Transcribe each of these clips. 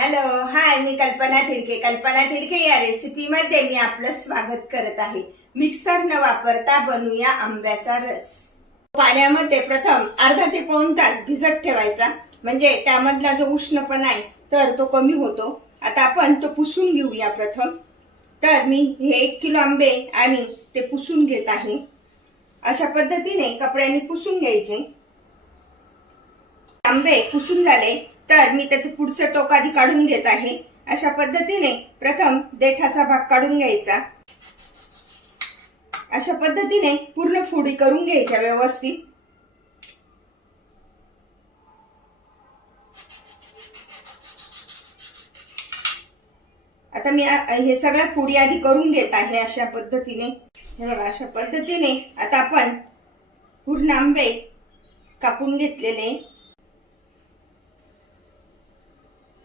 Hello hi मी कल्पना थिडके. कल्पना थिडके या रेसिपीमध्ये मी आपलं स्वागत करत आहे. मिक्सर न वापरता बनवूया आंब्याचा रस. पाण्यामध्ये प्रथम अर्धा ते पाऊन तास भिजत ठेवायचा. म्हणजे त्यामधला जो उष्णपणा आहे तर तो कमी होतो. आता आपण तो पुसून घेऊया प्रथम. तर मी हे एक किलो आंबे आणि ते पुसून घेत आहे. अशा पद्धतीने कपड्यांनी पुसून घ्यायचे. आंबे पुसून झाले. तर मी त्याचं पुढचं टोक आधी काढून घेत आहे. अशा पद्धतीने प्रथम देठाचा भाग काढून घ्यायचा. अशा पद्धतीने पूर्ण फोडी करून घ्यायच्या व्यवस्थित. आता मी हे सगळ्या फोडी आधी करून घेत आहे अशा पद्धतीने. हे बघा अशा पद्धतीने आता आपण पूर्ण आंबे कापून घेतलेले.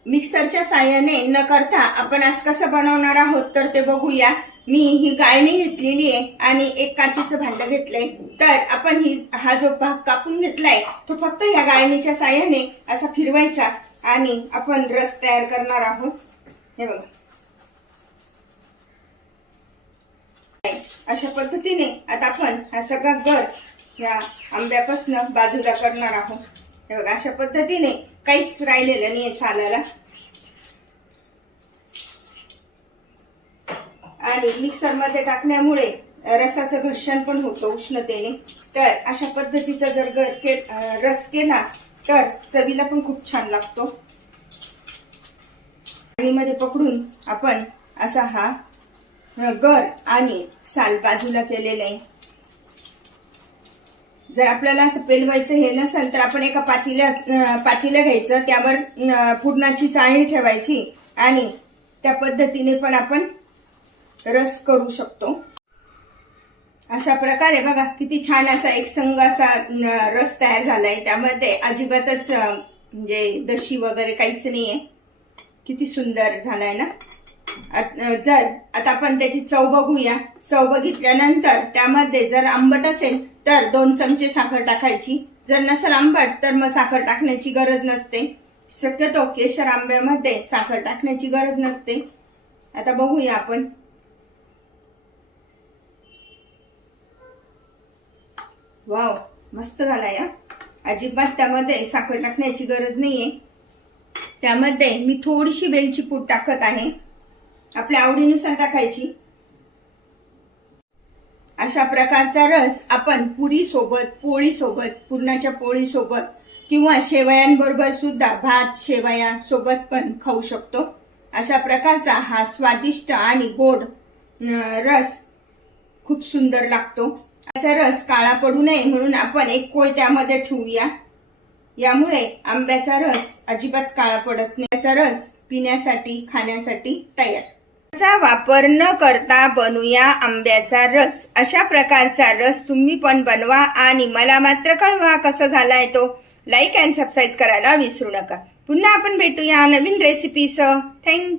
मिक्सरच्या साह्याने न करता आपण आज कसं बनवणार आहोत तर ते बघूया. मी ही गाळणी घेतलेली आहे आणि एक काचेचं भांड घेतलंय. तर आपण ही हा जो भाग कापून घेतलाय तो फक्त ह्या गाळणीच्या साह्याने असा फिरवायचा आणि आपण रस तयार करणार आहोत. हे बघा. अशा पद्धतीने आता आपण हा सगळा गर ह्या आंब्यापासून बाजूला करणार आहोत. हे बघा अशा पद्धतीने काहीच राहिलेलं नाही सालाला. आणि मिक्सरमध्ये टाकण्यामुळे रसाचं घर्षण पण होतं उष्णतेने. तर अशा पद्धतीचा जर गर के रस केला तर चवीला पण खूप छान लागतो. आणि मध्ये पकडून आपण असा हा गर आणि साल बाजूला केलेला आहे. जर आपल्याला असं पेलवायचं हे नसेल तर आपण एका पातीला पातीला घ्यायचं त्यावर पुरणाची चाळणी ठेवायची आणि त्या पद्धतीने पण आपण रस करू शकतो. अशा प्रकारे बघा किती छान असा एक संघ असा रस तयार झालाय. त्यामध्ये अजिबातच म्हणजे दशी वगैरे काहीच नाहीये. किती सुंदर झालाय ना? जर आता आपण त्याची चव बघूया. चव बघितल्यानंतर त्यामध्ये जर आंबट असेल तर दोन चमचे साखर टाकायची. जर नसेल आंबट तर मग साखर टाकण्याची गरज नसते. शक्यतो केशर आंब्यामध्ये साखर टाकण्याची गरज नसते. आता बघूया आपण. वाव मस्त झालाय या अजिबात त्यामध्ये साखर टाकण्याची गरज नाहीये. त्यामध्ये मी थोडीशी वेलची पूड टाकत आहे. आपल्या आवडीनुसार टाकायची. अशा प्रकारचा रस आपण पुरी सोबत पोळी सोबत पुरणाच्या पोळी सोबत किंवा शेवयांबरोबर सुद्धा भात शेवया सोबत पण खाऊ शकतो. अशा प्रकारचा हा स्वादिष्ट आणि गोड रस खूप सुंदर लागतो. असा रस काळा पडू नये म्हणून आपण एक कोय त्यामध्ये ठेवूया. यामुळे आंब्याचा रस अजिबात काळा पडत नाही. याचा रस पिण्यासाठी खाण्यासाठी तयार. चा वापर न करता बनूया आंब्याचा रस. अशा प्रकारचा रस तुम्ही पण बनवा आणि मला मात्र कळवा कसा झालाय तो. लाईक अँड सबस्क्राईब करायला विसरू नका. पुन्हा आपण भेटूया नवीन रेसिपीसह थँक्यू